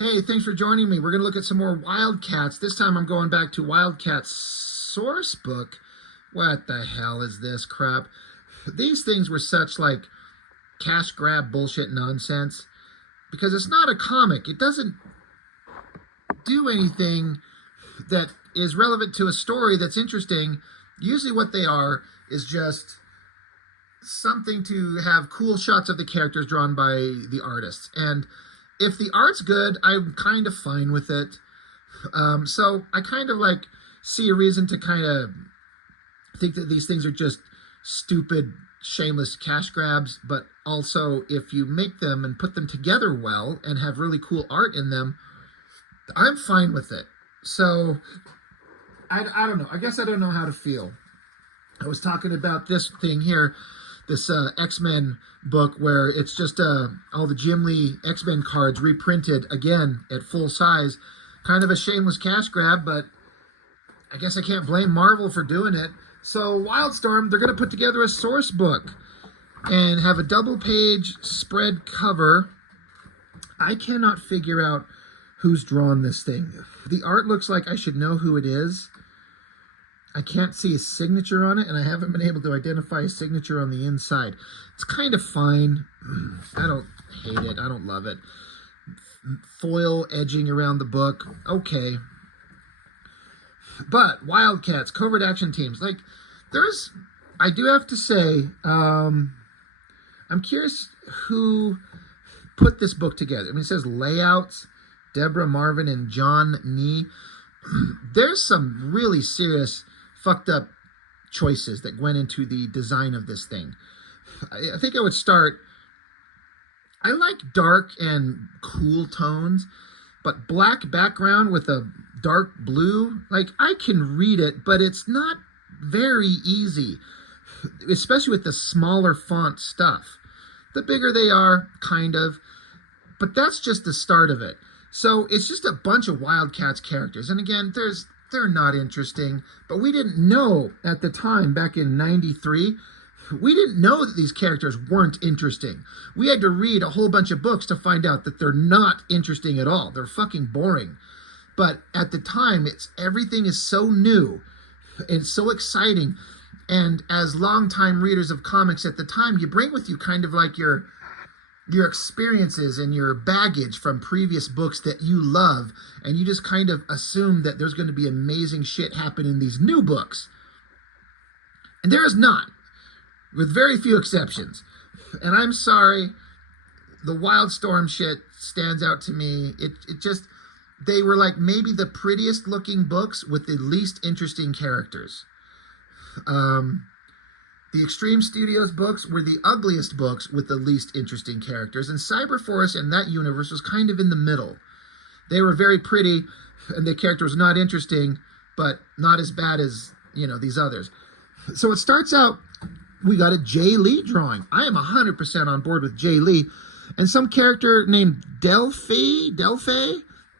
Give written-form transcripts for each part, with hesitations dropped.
Hey, thanks for joining me. We're going to look at some more Wildcats. This time I'm going back to Wildcats sourcebook. What the hell is this crap? These things were such like cash grab bullshit nonsense because it's not a comic. It doesn't do anything that is relevant to a story that's interesting. Usually what they are is just something to have cool shots of the characters drawn by the artists. And if the art's good, I'm kind of fine with it. So I kind of like see a reason to kind of think that these things are just stupid, shameless cash grabs. But also, if you make them and put them together well and have really cool art in them, I'm fine with it. So I don't know. I guess I don't know how to feel. I was talking about this thing here, this X-Men book where it's just all the Jim Lee X-Men cards reprinted again at full size. Kind of a shameless cash grab, but I guess I can't blame Marvel for doing it. So Wildstorm, they're going to put together a source book and have a double-page spread cover. I cannot figure out who's drawn this thing. The art looks like I should know who it is. I can't see a signature on it, and I haven't been able to identify a signature on the inside. It's kind of fine. I don't hate it. I don't love it. Foil edging around the book. Okay. But Wildcats, covert action teams. Like, I do have to say, I'm curious who put this book together. I mean, it says layouts, Deborah Marvin and John Nee. There's some really serious fucked up choices that went into the design of this thing. I think I would start, I like dark and cool tones, but black background with a dark blue, like I can read it, but it's not very easy, especially with the smaller font stuff. The bigger they are, kind of, but that's just the start of it. So it's just a bunch of Wildcats characters. And again, they're not interesting, but we didn't know at the time, back in 93, we didn't know that these characters weren't interesting. We had to read a whole bunch of books to find out that they're not interesting at all. They're fucking boring. But at the time, everything is so new and so exciting. And as longtime readers of comics at the time, you bring with you kind of like your experiences and your baggage from previous books that you love, and you just kind of assume that there's going to be amazing shit happening in these new books. And there is not, with very few exceptions. And I'm sorry, the Wildstorm shit stands out to me. It just, they were like maybe the prettiest looking books with the least interesting characters. The Extreme Studios books were the ugliest books with the least interesting characters, and Cyberforce in that universe was kind of in the middle. They were very pretty, and the character was not interesting, but not as bad as, these others. So it starts out, we got a Jay Lee drawing. I am 100% on board with Jay Lee, and some character named Delphi,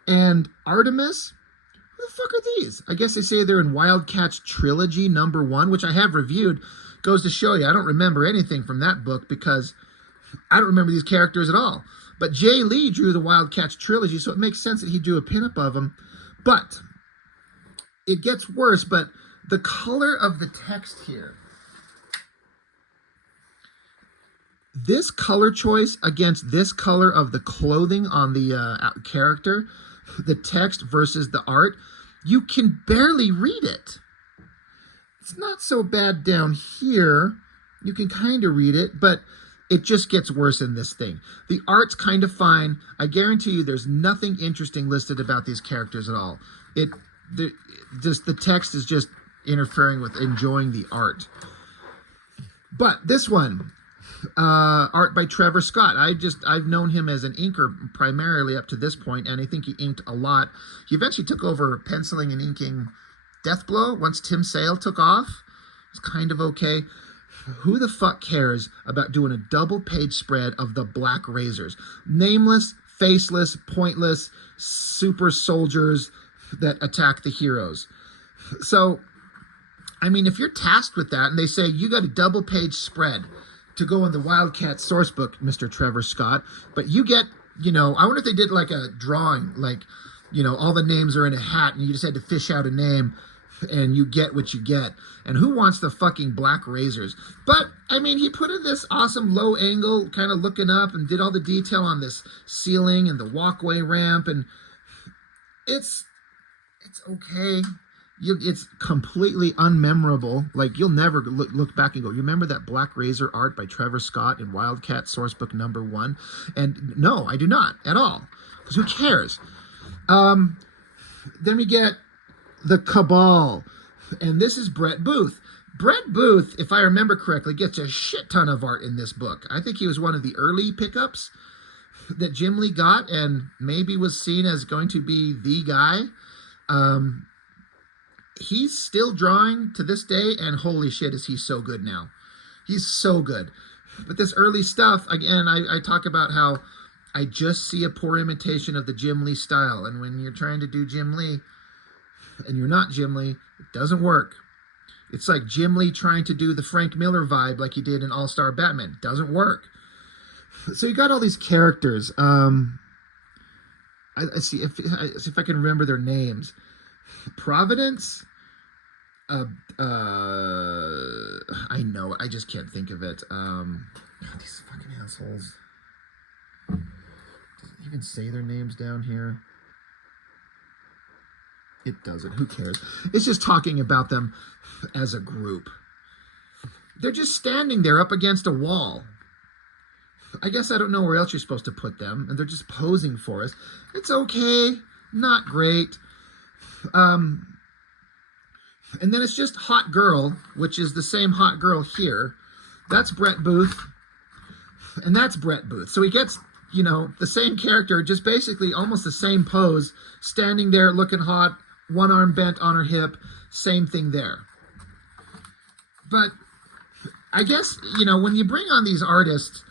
and Artemis. Who the fuck are these? I guess they say they're in Wildcats Trilogy #1, which I have reviewed. Goes to show you, I don't remember anything from that book because I don't remember these characters at all. But Jay Lee drew the Wildcats trilogy, so it makes sense that he drew a pinup of them. But it gets worse, but the color of the text here, this color choice against this color of the clothing on the character, the text versus the art, you can barely read it. It's not so bad down here. You can kind of read it, but it just gets worse in this thing. The art's kind of fine. I guarantee you there's nothing interesting listed about these characters at all. The text is just interfering with enjoying the art. But this one, art by Trevor Scott. I've known him as an inker primarily up to this point, and I think he inked a lot. He eventually took over penciling and inking Deathblow once Tim Sale took off. It's kind of okay. Who the fuck cares about doing a double-page spread of the Black Razors? Nameless, faceless, pointless super soldiers that attack the heroes. So, I mean, if you're tasked with that and they say you got a double-page spread to go in the Wildcat sourcebook, Mr. Trevor Scott, but you get I wonder if they did like a drawing, like, all the names are in a hat and you just had to fish out a name and you get what you get. And who wants the fucking black razors? But, I mean, he put in this awesome low angle, kind of looking up, and did all the detail on this ceiling and the walkway ramp, and it's okay. It's completely unmemorable. Like, you'll never look back and go, you remember that Black Razor art by Trevor Scott in Wildcats sourcebook #1? And no, I do not at all. Because who cares? Then we get the Cabal. And this is Brett Booth. Brett Booth, if I remember correctly, gets a shit ton of art in this book. I think he was one of the early pickups that Jim Lee got and maybe was seen as going to be the guy. He's still drawing to this day, and holy shit, is he so good now. He's so good. But this early stuff, again, I talk about how I just see a poor imitation of the Jim Lee style. And when you're trying to do Jim Lee, and you're not Jim Lee, it doesn't work. It's like Jim Lee trying to do the Frank Miller vibe like he did in All-Star Batman. It doesn't work. So you got all these characters. I see if I can remember their names. Providence. I know. I just can't think of it. These fucking assholes. Doesn't even say their names down here. It doesn't. Who cares? It's just talking about them as a group. They're just standing there up against a wall. I guess I don't know where else you're supposed to put them, and they're just posing for us. It's okay. Not great. And then it's just Hot Girl, which is the same Hot Girl here. That's Brett Booth. And that's Brett Booth. So he gets, the same character, just basically almost the same pose, standing there looking hot, one arm bent on her hip, same thing there. But I guess, when you bring on these artists,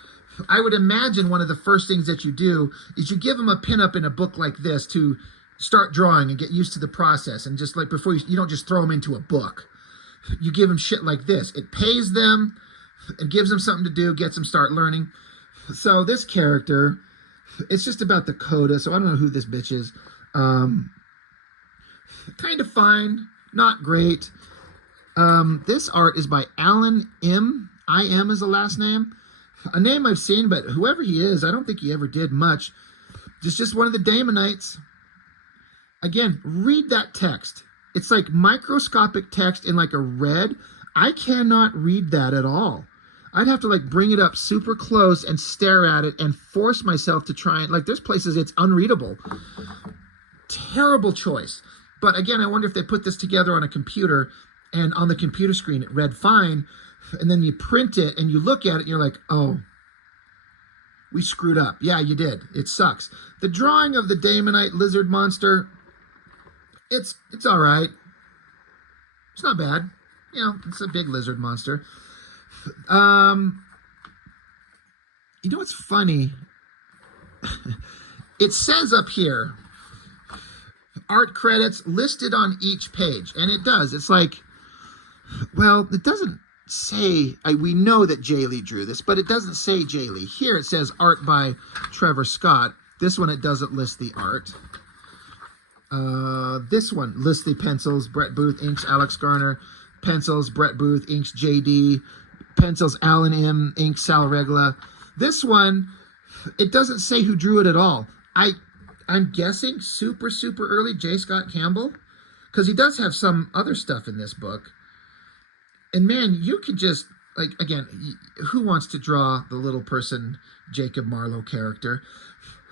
I would imagine one of the first things that you do is you give them a pinup in a book like this to start drawing and get used to the process. And just like before, you don't just throw them into a book. You give them shit like this. It pays them. It gives them something to do, gets them start learning. So this character, it's just about the coda. So I don't know who this bitch is. Kind of fine. Not great. This art is by Alan M. I.M. is the last name. A name I've seen, but whoever he is, I don't think he ever did much. Just one of the Damonites. Again, read that text. It's like microscopic text in like a red. I cannot read that at all. I'd have to like bring it up super close and stare at it and force myself to try and, like, there's places it's unreadable. Terrible choice. But again, I wonder if they put this together on a computer and on the computer screen it read fine, and then you print it and you look at it and you're like, oh, we screwed up. Yeah, you did. It sucks. The drawing of the Damonite lizard monster, it's all right. It's not bad. It's a big lizard monster. You know what's funny? It says up here, art credits listed on each page. And it does. It's like, well, it doesn't say, we know that Jay Lee drew this, but it doesn't say Jay Lee. Here it says art by Trevor Scott. This one, it doesn't list the art. This one lists the pencils. Brett Booth, inks Alex Garner. Pencils, Brett Booth, inks JD. Pencils, Alan M, inks Sal Regla. This one, it doesn't say who drew it at all. I'm guessing super early J. Scott Campbell, because he does have some other stuff in this book. And man, you could just, like, again, who wants to draw the little person Jacob Marlowe character?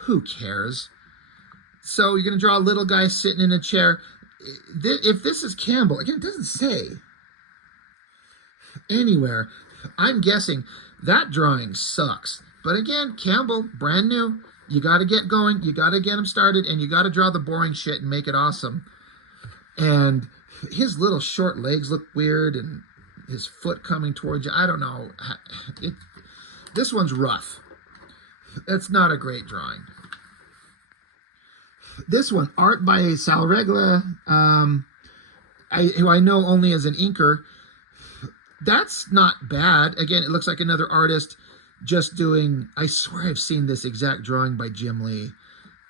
Who cares? So you're going to draw a little guy sitting in a chair. If this is Campbell, again, it doesn't say anywhere. I'm guessing that drawing sucks. But again, Campbell, brand new. You got to get going. You got to get him started. And you got to draw the boring shit and make it awesome. And his little short legs look weird. And his foot coming towards you. I don't know. This one's rough. It's not a great drawing. This one, art by Sal Regla, who I know only as an inker. That's not bad. Again, it looks like another artist just doing, I swear I've seen this exact drawing by Jim Lee.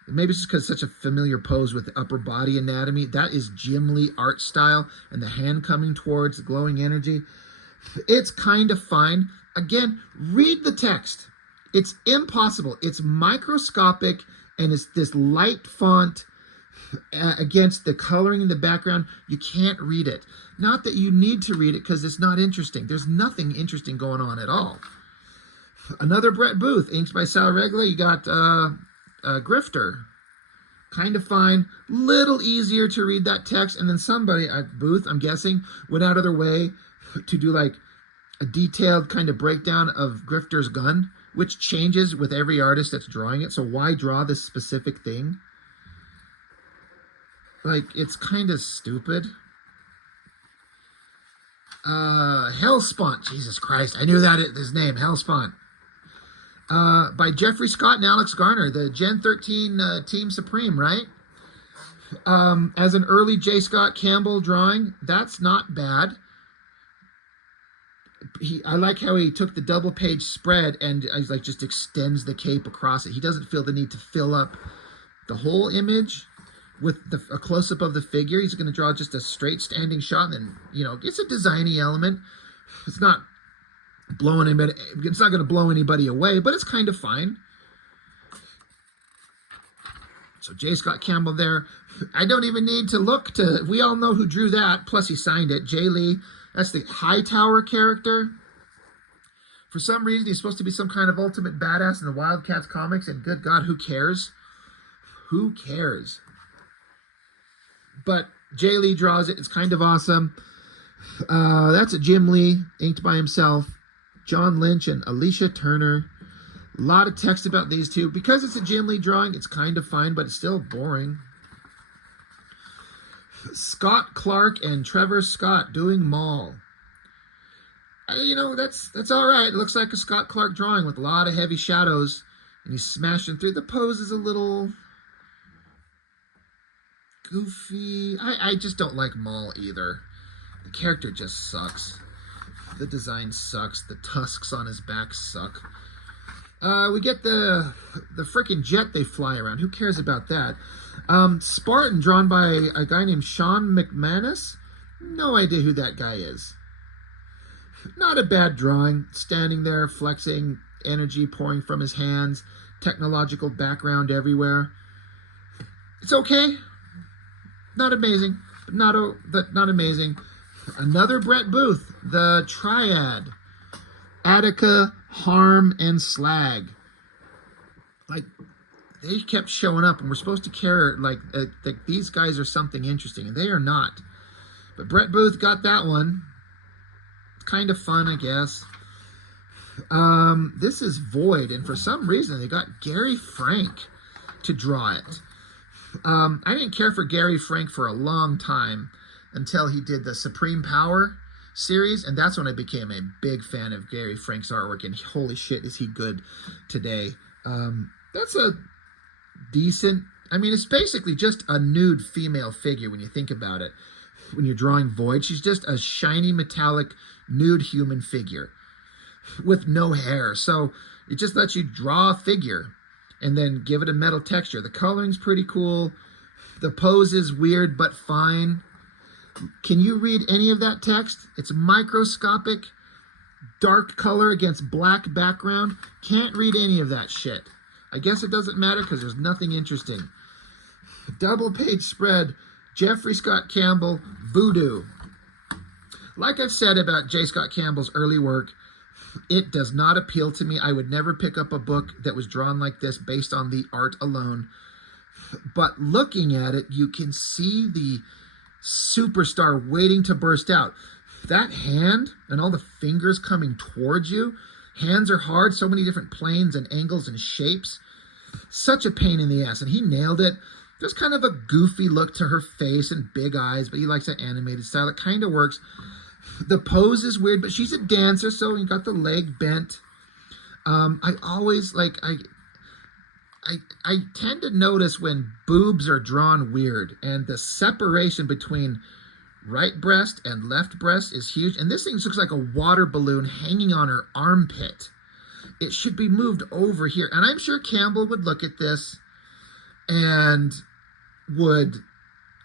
Maybe it's just because it's such a familiar pose with the upper body anatomy. That is Jim Lee art style, and the hand coming towards the glowing energy. It's kind of fine. Again, read the text. It's impossible. It's microscopic, and it's this light font against the coloring in the background. You can't read it. Not that you need to read it because it's not interesting. There's nothing interesting going on at all. Another Brett Booth, inked by Sal Regla. You got Grifter. Kind of fine. Little easier to read that text. And then somebody at Booth, I'm guessing, went out of their way to do like a detailed kind of breakdown of Grifter's gun, which changes with every artist that's drawing it. So why draw this specific thing? Like, it's kind of stupid. Hellspawn. Jesus Christ. I knew that his name. Hellspawn. By Jeffrey Scott and Alex Garner, the Gen 13 Team Supreme, right? As an early J. Scott Campbell drawing, that's not bad. I like how he took the double page spread and like just extends the cape across it. He doesn't feel the need to fill up the whole image with a close-up of the figure. He's going to draw just a straight standing shot, and then, you know, it's a designy element. It's not blowing anybody, it's not going to blow anybody away, but it's kind of fine. So J. Scott Campbell there. I don't even need to look to, we all know who drew that, plus he signed it. Jay Lee. That's the Hightower character. For some reason, he's supposed to be some kind of ultimate badass in the Wildcats comics, and good God, who cares? Who cares? But Jay Lee draws it. It's kind of awesome. That's a Jim Lee, inked by himself. John Lynch and Alicia Turner. A lot of text about these two. Because it's a Jim Lee drawing, it's kind of fine, but it's still boring. Scott Clark and Trevor Scott doing Maul. You know, that's all right. It looks like a Scott Clark drawing with a lot of heavy shadows, and he's smashing through. The pose is a little goofy. I just don't like Maul either. The character just sucks. The design sucks. The tusks on his back suck. We get the freaking jet they fly around. Who cares about that? Spartan, drawn by a guy named Sean McManus. No idea who that guy is. Not a bad drawing. Standing there, flexing, energy pouring from his hands, technological background everywhere. It's okay. Not amazing. Not amazing. Another Brett Booth, the Triad. Attica, Harm, and Slag. Like, they kept showing up, and we're supposed to care, like these guys are something interesting, and they are not. But Brett Booth got that one. It's kind of fun, I guess. This is Void, and for some reason, they got Gary Frank to draw it. I didn't care for Gary Frank for a long time until he did the Supreme Power series, and that's when I became a big fan of Gary Frank's artwork, and holy shit, is he good today. That's a decent, I mean, it's basically just a nude female figure when you think about it. When you're drawing Void, she's just a shiny metallic nude human figure with no hair. So it just lets you draw a figure and then give it a metal texture. The coloring's pretty cool. The pose is weird but fine. Can you read any of that text? It's microscopic, dark color against black background. Can't read any of that shit. I guess it doesn't matter because there's nothing interesting. Double page spread, Jeffrey Scott Campbell, Voodoo. Like I've said about J. Scott Campbell's early work, it does not appeal to me. I would never pick up a book that was drawn like this based on the art alone. But looking at it, you can see the superstar waiting to burst out. That hand and all the fingers coming towards you. Hands are hard, so many different planes and angles and shapes. Such a pain in the ass, and he nailed it. There's kind of a goofy look to her face and big eyes, but he likes that animated style. It kind of works. The pose is weird, but she's a dancer, so he got the leg bent. I always, like, I tend to notice when boobs are drawn weird, and the separation between right breast and left breast is huge. And this thing looks like a water balloon hanging on her armpit. it should be moved over here. And I'm sure Campbell would look at this and would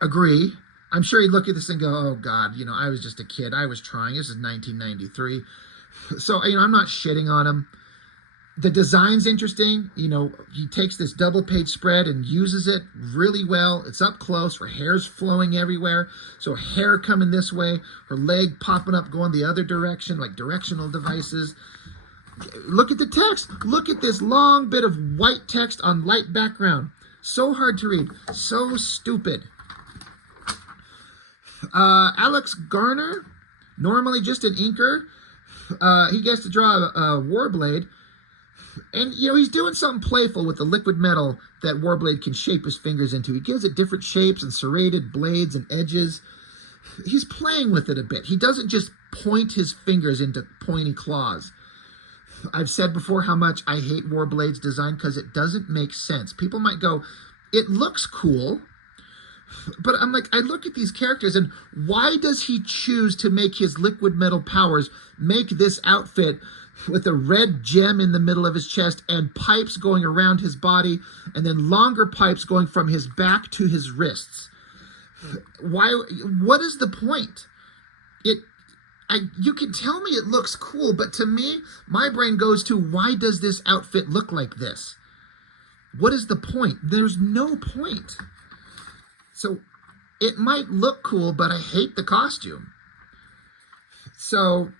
agree. I'm sure he'd look at this and go, oh God, I was just a kid. I was trying. This is 1993. So, I'm not shitting on him. The design's interesting. He takes this double page spread and uses it really well. It's up close. Her hair's flowing everywhere. So hair coming this way, her leg popping up, going the other direction, like directional devices. Look at the text. Look at this long bit of white text on light background. So hard to read. So stupid. Alex Garner, normally just an inker. He gets to draw a Warblade. And, he's doing something playful with the liquid metal that Warblade can shape his fingers into. He gives it different shapes and serrated blades and edges. He's playing with it a bit. He doesn't just point his fingers into pointy claws. I've said before how much I hate Warblade's design because it doesn't make sense. People might go, it looks cool. But I'm like, I look at these characters and why does he choose to make his liquid metal powers make this outfit with a red gem in the middle of his chest and pipes going around his body and then longer pipes going from his back to his wrists? What is the point? You can tell me it looks cool, but to me, my brain goes to, why does this outfit look like this? What is the point? There's no point. So it might look cool, but I hate the costume. So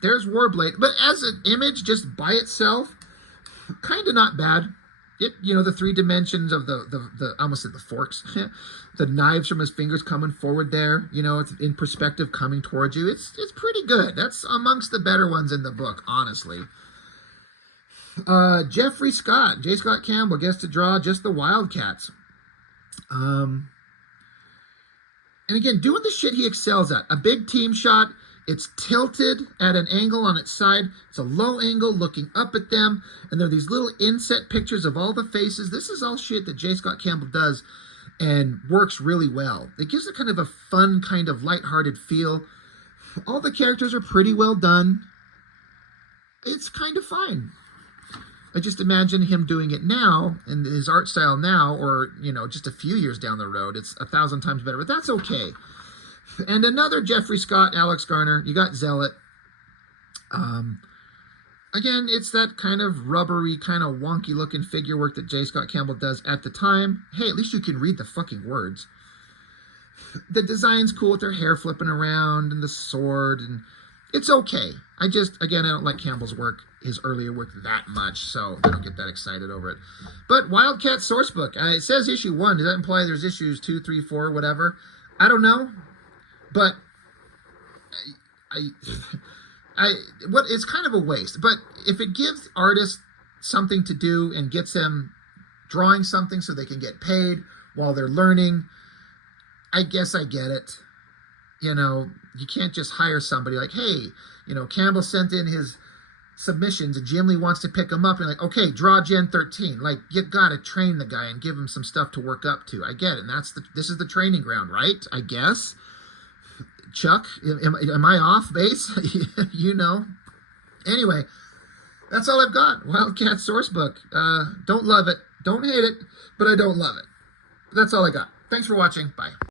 there's Warblade. But as an image, just by itself, kind of not bad. The 3 dimensions of the I almost said the forks. The knives from his fingers coming forward there. It's in perspective coming towards you. It's pretty good. That's amongst the better ones in the book, honestly. Jeffrey Scott, J. Scott Campbell, gets to draw just the Wildcats. And again, doing the shit he excels at. A big team shot. It's tilted at an angle on its side. It's a low angle looking up at them. And there are these little inset pictures of all the faces. This is all shit that J. Scott Campbell does and works really well. It gives it kind of a fun, kind of lighthearted feel. All the characters are pretty well done. It's kind of fine. I just imagine him doing it now, in his art style now, or, just a few years down the road. It's 1,000 times better, but that's okay. And another Jeffrey Scott, Alex Garner. You got Zealot. Again, it's that kind of rubbery, kind of wonky-looking figure work that J. Scott Campbell does at the time. Hey, at least you can read the fucking words. The design's cool with their hair flipping around and the sword, and it's okay. I don't like Campbell's work, his earlier work, that much, so I don't get that excited over it. But Wildcat Sourcebook, it says issue 1. Does that imply there's issues 2, 3, 4, whatever? I don't know, but it's kind of a waste. But if it gives artists something to do and gets them drawing something so they can get paid while they're learning, I guess I get it. You can't just hire somebody like, hey, Campbell sent in his submissions and Jim Lee wants to pick them up. And like, okay, draw Gen 13. Like, you got to train the guy and give him some stuff to work up to. I get it. And this is the training ground, right? I guess. Chuck, am I off base? Anyway, that's all I've got. Wildcat Sourcebook. Don't love it. Don't hate it, but I don't love it. That's all I got. Thanks for watching. Bye.